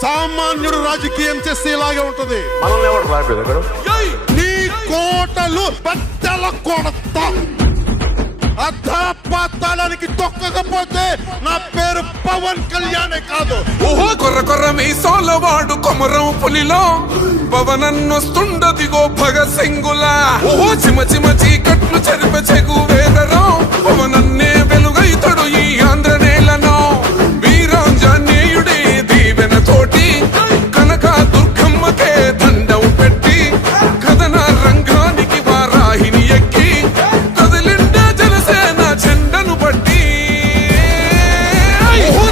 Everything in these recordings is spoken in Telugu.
సామాన్యుడు రాజకీయం చేస్తే ఇలాగే ఉంటది. మనల్ని ఎవరు రాయలేదు నీ కోటలు బద్దల కొడతా. అధాపాతాళానికి తొక్కకపోతే నా పేరు పవన్ కళ్యాణే కాదు. ఓహో కొర్ర కొర్ర మీ సోలవాడు కొమరం పులిలో పవనన్నొస్తుండదిగో భగత్ సింగులా. ఓహో చిమ చిమ చీకట్లు చెరిప చెగు వేదరో పవనన్నే వెలుగైతడు ఈ ఆంధ్ర నేలను. వీరాంజనేయుడి దీవెన తోటి కనక దుర్గమ్మకే దండం పెట్టి కథన రంగానికి వారాహిని ఎక్కి కదిలిండే జనసేన చెండను బట్టి.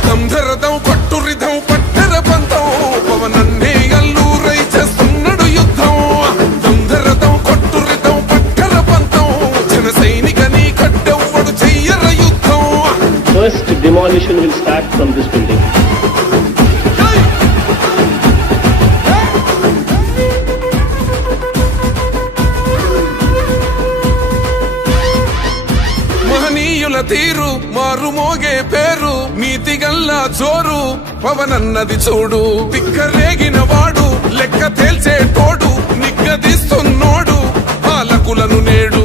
దంధరదం కొట్టురిదం పట్టర పంతం పవనన్నే అల్లూరై చేస్తున్నాడు యుద్ధం. దంధరదం కొట్టురిదం పట్టర పంతం జన సైనికని కట్టెవ్వడు చెయ్యర యుద్ధం. First demolition will start from this building. మహనీయుల తీరు మారుమోగే పేరు నీతిగల్లా జోరు పవనన్నది చూడు. తిక్కరేగిన వాడు లెక్క తేల్చే తోడు నిగ్గదీస్తున్నోడు పాలకులను నేడు.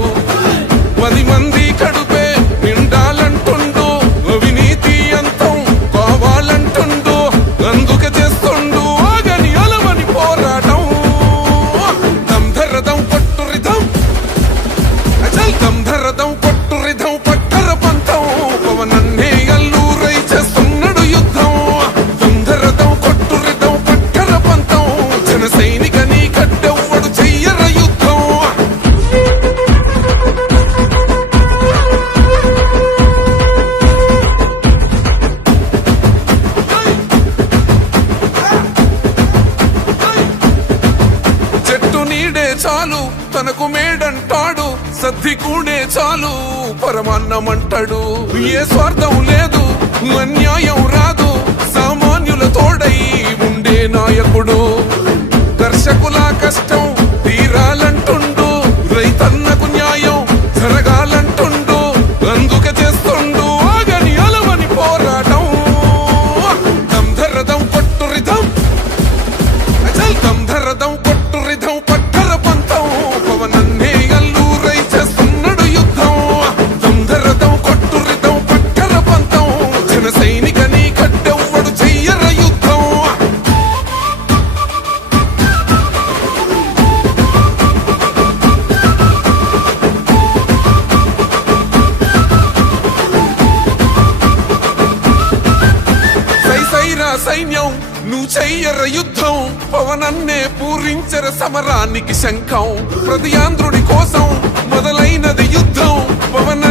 10 మంది కడుపే నిండాలంటుండు అవినీతి అంతం కావాలంటుండు. అందుకే చేస్తుండు ఆగని అలవని పోరాటం. దంధరదం కొట్టురిదం అచల్ దంధరదం కొట్టురిదం పట్టర పంతం పవనన్నే అల్లూరై చేస్తున్నాడు యుద్ధం. దంధరదం కొట్టురిదం పట్టర పంతం జన సైనికని కట్టెవ్వడు చెయ్యర యుద్ధం. చెట్టు నీడే చాలు తనకు మేడంటాడు సద్ది కూడే చాలు పరమాన్నమంటాడు. ఏ స్వార్థం లేదు అన్యాయం రాదు సామాన్యుల తోడై ఉండే నాయకుడు. దర్శకుల కష్టం తీరాలంటుండు రైతన్నకు న్యాయం జరగాలంటుండు. అందుకే చేస్తుండు ఆగని అలవని పోరాటం. దంధరదం కొట్టురిదం అచల్ దంధరదం కొట్టురిదం పట్టర పంతం పవనన్నే అల్లూరై చేస్తున్నాడు యుద్ధం. దంధరదం కొట్టురిదం పట్టర పంతం జన సైనికని కట్టెవ్వడు చెయ్యర యుద్ధం. సైసైరా సైన్యం నువ్వు చెయ్యర యుద్ధం. పవనన్నే పూరించర సమరానికి శంఖం. ప్రతి ఆంధ్రుడి కోసం మొదలైనది యుద్ధం. పవన